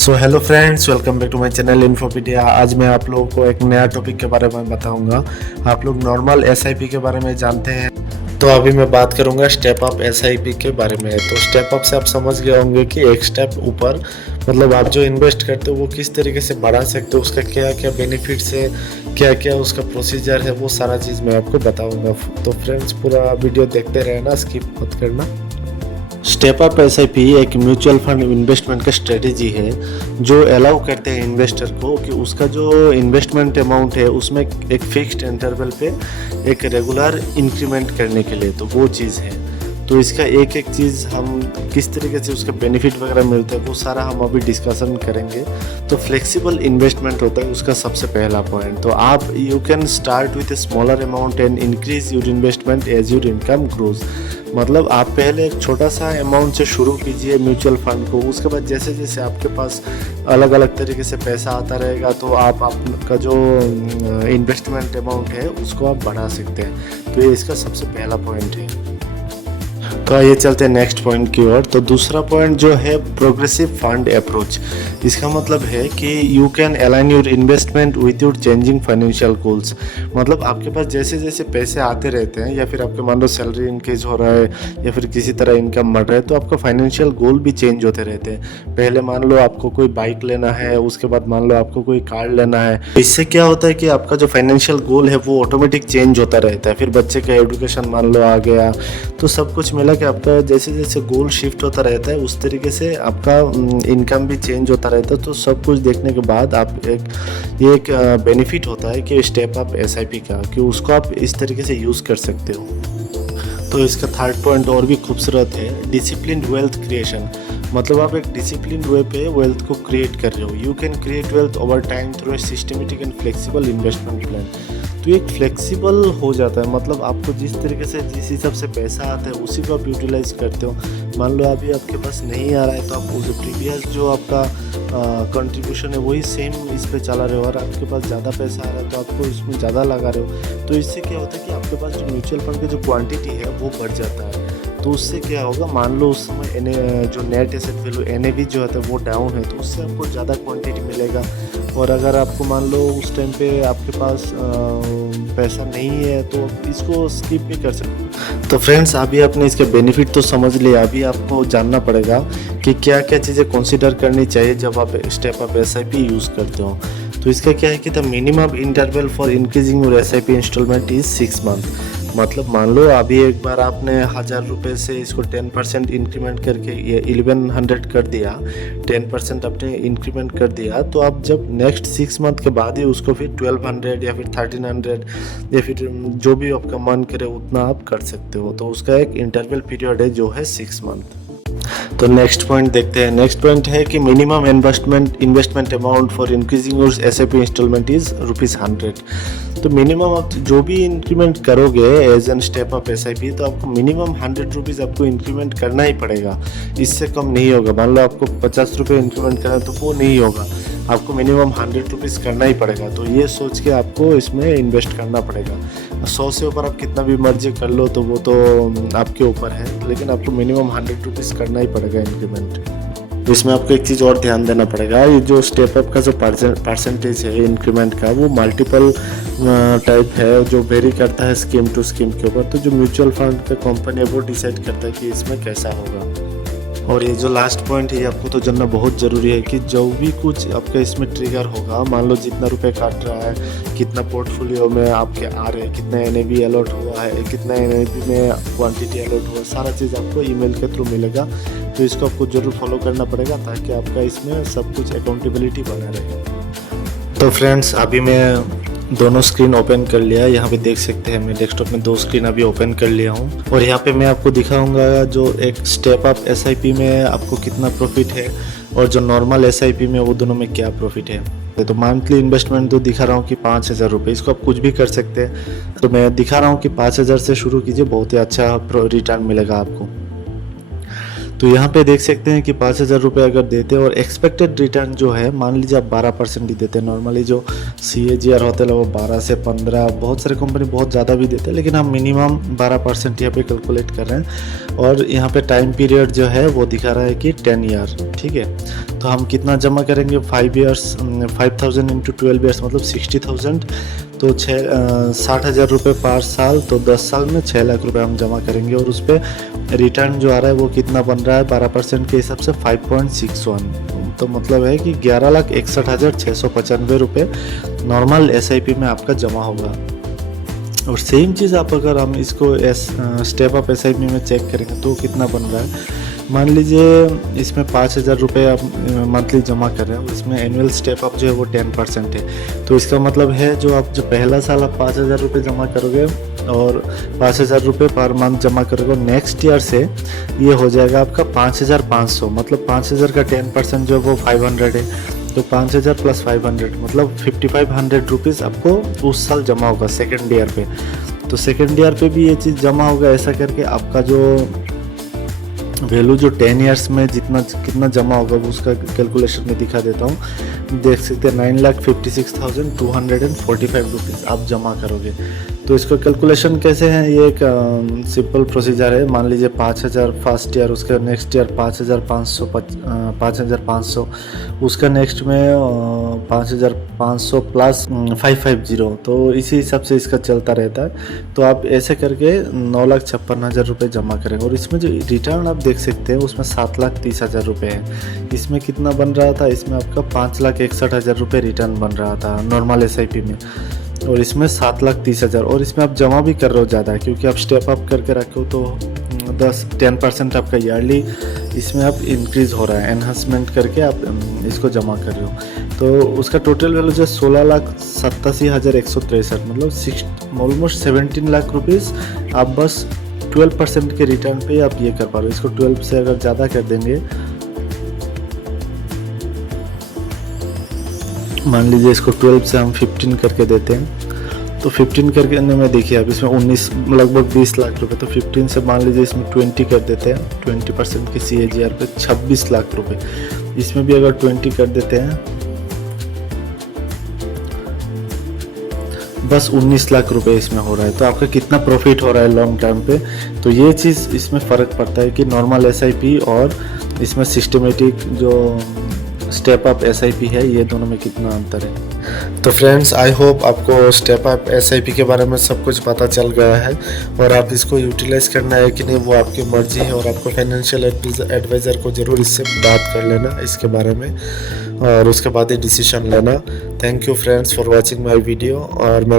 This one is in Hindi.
So hello friends, welcome back to my channel Infopedia. आज मैं आप लोगों को एक नया टॉपिक के बारे में बताऊंगा। आप लोग नॉर्मल एसआईपी के बारे में जानते हैं, तो अभी मैं बात करूंगा स्टेप अप एसआईपी के बारे में। तो स्टेप अप से आप समझ गए होंगे कि एक स्टेप ऊपर, मतलब आप जो इन्वेस्ट करते हो वो किस तरीके से बढ़ा सकते हो, उसका क्या क्या बेनिफिट्स है, क्या क्या उसका प्रोसीजर है, वो सारा चीज़ मैं आपको बताऊँगा। तो फ्रेंड्स, पूरा वीडियो देखते रहना, स्किप मत करना। स्टेप अप एसआईपी एक म्यूचुअल फंड इन्वेस्टमेंट का स्ट्रेटेजी है जो अलाउ करते हैं इन्वेस्टर को कि उसका जो इन्वेस्टमेंट अमाउंट है उसमें एक फिक्स्ड इंटरवल पे एक रेगुलर इंक्रीमेंट करने के लिए, तो वो चीज़ है। तो इसका एक एक चीज़ हम किस तरीके से उसके बेनिफिट वगैरह मिलते हैं वो सारा हम अभी डिस्कशन करेंगे। तो फ्लेक्सिबल इन्वेस्टमेंट होता है उसका सबसे पहला पॉइंट। तो आप you can start with a smaller amount and increase your investment as your income grows. मतलब आप पहले एक छोटा सा अमाउंट से शुरू कीजिए म्यूचुअल फंड को, उसके बाद जैसे जैसे आपके पास अलग अलग तरीके से पैसा आता रहेगा तो आप आपका जो इन्वेस्टमेंट अमाउंट है उसको आप बढ़ा सकते हैं। तो ये इसका सबसे पहला पॉइंट है। तो आइए चलते हैं नेक्स्ट पॉइंट की ओर। तो दूसरा पॉइंट जो है प्रोग्रेसिव फंड अप्रोच। इसका मतलब है कि you can align your investment with your changing financial goals. मतलब आपके पास जैसे जैसे पैसे आते रहते हैं या फिर आपके मान लो सैलरी इंक्रीज हो रहा है या फिर किसी तरह इनकम बढ़ रहा है, तो आपका फाइनेंशियल गोल भी चेंज होते रहते हैं। पहले मान लो आपको कोई बाइक लेना है, उसके बाद मान लो आपको कोई कार लेना है। इससे क्या होता है कि आपका जो फाइनेंशियल गोल है वो ऑटोमेटिक चेंज होता रहता है। फिर बच्चे का एजुकेशन मान लो आ गया, तो सब कुछ मिला कि आपका जैसे जैसे गोल शिफ्ट होता रहता है उस तरीके से आपका इनकम भी चेंज होता रहता है। तो सब कुछ देखने के बाद आप ये एक बेनिफिट होता है कि स्टेप अप एसआईपी का, कि उसको आप इस तरीके से यूज़ कर सकते हो। तो इसका थर्ड पॉइंट और भी खूबसूरत है, डिसिप्लिन्ड वेल्थ क्रिएशन। मतलब आप एक डिसिप्लिन वे पे वेल्थ को क्रिएट कर रहे हो। You can create wealth over time through a systematic and flexible investment plan. तो एक फ्लेक्सिबल हो जाता है, मतलब आपको जिस तरीके से जिस हिसाब से पैसा आता है उसी को आप यूटिलाइज करते हो। मान लो अभी आपके पास नहीं आ रहा है तो आप उस प्रीवियस जो आपका कंट्रीब्यूशन है वही सेम इस पे चला रहे हो, और आपके पास ज़्यादा पैसा आ रहा है तो आपको इसमें ज़्यादा लगा रहे हो। तो इससे क्या होता है कि आपके पास जो म्यूचुअल फंड की जो क्वांटिटी है वो बढ़ जाता है। तो उससे क्या होगा, मान लो उस समय जो नेट एसेट वैल्यू NAV जो होता है वो डाउन है, तो उससे आपको ज़्यादा क्वांटिटी मिलेगा। और अगर आपको मान लो उस टाइम पे आपके पास पैसा नहीं है तो इसको स्किप भी कर सकते हो। तो फ्रेंड्स, अभी आपने इसके बेनिफिट तो समझ लिया, अभी आपको जानना पड़ेगा कि क्या क्या चीज़ें कंसिडर करनी चाहिए जब आप स्टेप अप एसआईपी यूज़ करते हो। तो इसका क्या है कि the minimum interval for increasing your SIP instalment is 6 month. मतलब मान लो अभी एक बार आपने 1000 रुपये से इसको 10% इंक्रीमेंट करके ये 1100 कर दिया, 10% आपने इंक्रीमेंट कर दिया, तो आप जब नेक्स्ट 6 मंथ के बाद ही उसको फिर 1200 या फिर 1300 या फिर जो भी आपका मन करे उतना आप कर सकते हो। तो उसका एक इंटरवल पीरियड है जो है 6 मंथ। तो नेक्स्ट पॉइंट देखते हैं। नेक्स्ट पॉइंट है कि minimum investment amount for increasing your SIP instalment is ₹100। तो मिनिमम आप जो भी इंक्रीमेंट करोगे as an step up SIP, तो आपको मिनिमम ₹100 आपको इंक्रीमेंट करना ही पड़ेगा, इससे कम नहीं होगा। मान लो आपको ₹50 इंक्रीमेंट करना है तो वो नहीं होगा, आपको मिनिमम ₹100 करना ही पड़ेगा। तो ये सोच के आपको इसमें इन्वेस्ट करना पड़ेगा। 100 से ऊपर आप कितना भी मर्जी कर लो तो वो तो आपके ऊपर है, लेकिन आपको मिनिमम ₹100 करना ही पड़ेगा इंक्रीमेंट। इसमें आपको एक चीज़ और ध्यान देना पड़ेगा, ये जो स्टेप अप का जो परसेंटेज है इंक्रीमेंट का वो मल्टीपल टाइप है जो वेरी करता है स्कीम टू स्कीम के ऊपर। तो जो म्यूचुअल फंड का कंपनी है वो डिसाइड करता है कि इसमें कैसा होगा। और ये जो लास्ट पॉइंट है आपको तो जानना बहुत ज़रूरी है कि जो भी कुछ आपका इसमें ट्रिगर होगा, मान लो जितना रुपए काट रहा है, कितना पोर्टफोलियो में आपके आ रहे हैं, कितना NAV अलॉट हुआ है, कितना NAV में क्वांटिटी अलॉट हुआ है, सारा चीज़ आपको ईमेल के थ्रू मिलेगा। तो इसको आपको ज़रूर फॉलो करना पड़ेगा ताकि आपका इसमें सब कुछ अकाउंटेबिलिटी बना रहे। तो फ्रेंड्स, अभी मैं दोनों स्क्रीन ओपन कर लिया, यहाँ पे देख सकते हैं मैं डेस्कटॉप में 2 स्क्रीन अभी ओपन कर लिया हूँ। और यहाँ पे मैं आपको दिखाऊंगा जो एक स्टेप अप एसआईपी में आपको कितना प्रॉफिट है और जो नॉर्मल एसआईपी में वो दोनों में क्या प्रॉफिट है। तो मंथली इन्वेस्टमेंट तो दिखा रहा हूँ कि 5000 रुपये, इसको आप कुछ भी कर सकते हैं। तो मैं दिखा रहा हूँ कि 5000 से शुरू कीजिए, बहुत ही अच्छा रिटर्न मिलेगा आपको। तो यहाँ पे देख सकते हैं कि 5,000 रुपये अगर देते हैं और एक्सपेक्टेड रिटर्न जो है मान लीजिए आप 12% ही देते हैं। नॉर्मली जो CAGR होता है वो 12 से 15, बहुत सारे कंपनी बहुत ज़्यादा भी देते हैं, लेकिन हम मिनिमम 12% यहाँ पे कैलकुलेट कर रहे हैं। और यहाँ पे टाइम पीरियड जो है वो दिखा रहा है कि 10 ईयर, ठीक है। तो हम कितना जमा करेंगे, 5,000 इंटू 12 ईयर्स मतलब 60,000, तो 60,000 रुपये पर साल, तो 10 साल में 6 लाख रुपए हम जमा करेंगे। और उस पर रिटर्न जो आ रहा है वो कितना बन रहा है 12% के हिसाब से 5.61, तो मतलब है कि 11,61,695 रुपये नॉर्मल SIP में आपका जमा होगा। और सेम चीज़ आप अगर हम इसको स्टेप अप SIP में चेक करेंगे तो कितना बन रहा है। मान लीजिए इसमें 5,000 रुपये आप मंथली जमा कर रहे हैं, इसमें एनुअल स्टेप अप जो है वो 10% है। तो इसका मतलब है जो पहला साल आप 5,000 रुपये जमा करोगे और 5,000 रुपये पर मंथ जमा करोगे, नेक्स्ट ईयर से ये हो जाएगा आपका 5,500, मतलब 5,000 का 10% जो है वो 500 है। तो 5,000 प्लस 500 मतलब 5,500 रुपीज़ आपको उस साल जमा होगा सेकेंड ईयर पे। तो सेकेंड ईयर पे भी ये चीज़ जमा होगा। ऐसा करके आपका जो वैल्यू जो 10 ईयर्स में कितना जमा होगा वो उसका कैलकुलेशन में दिखा देता हूँ। देख सकते हैं 9,56,245 रुपीज़ आप जमा करोगे। तो इसका कैलकुलेशन कैसे है, ये एक सिंपल प्रोसीजर है। मान लीजिए 5,000 फर्स्ट ईयर, उसका नेक्स्ट ईयर 5,500, उसका नेक्स्ट में 5,500 प्लस 550, तो इसी हिसाब से इसका चलता रहता है। तो आप ऐसे करके 9,56,000 रुपये जमा करेंगे। और इसमें जो रिटर्न आप देख सकते हैं उसमें 7,30,000 रुपये है। इसमें कितना बन रहा था, इसमें आपका 5,61,000 रुपये रिटर्न बन रहा था नॉर्मल SIP में, और इसमें 7,30,000। और इसमें आप जमा भी कर रहे हो ज़्यादा, क्योंकि आप स्टेप अप करके रखे हो तो 10% आपका ईयरली इसमें आप इंक्रीज़ हो रहा है, एनहांसमेंट करके आप इसको जमा कर रहे हो। तो उसका टोटल वैल्यू जो 16,87,163, मतलब ऑलमोस्ट 17 लाख रुपीज़ आप बस 12% के रिटर्न पे आप ये कर पा रहे हो। इसको 12 से अगर ज़्यादा कर देंगे, मान लीजिए इसको 12 से हम 15 करके देते हैं, तो 15 करके में देखिए अब इसमें 19 लगभग 20 लाख रुपए, तो 15 से मान लीजिए इसमें 20 कर देते हैं, 20% के CAGR पे 26 लाख रुपए। इसमें भी अगर 20 कर देते हैं बस 19 लाख रुपए इसमें हो रहा है। तो आपका कितना प्रॉफिट हो रहा है लॉन्ग टर्म पे। तो ये चीज़ इसमें फ़र्क पड़ता है कि नॉर्मल SIP और इसमें सिस्टमेटिक जो स्टेप अप SIP है, ये दोनों में कितना अंतर है। तो फ्रेंड्स, आई होप आपको स्टेप अप SIP के बारे में सब कुछ पता चल गया है, और आप इसको यूटिलाइज करना है कि नहीं वो आपकी मर्जी है। और आपको फाइनेंशियल एडवाइज़र को ज़रूर इससे बात कर लेना इसके बारे में, और उसके बाद ही डिसीजन लेना। Thank you friends for watching my video. और मेरा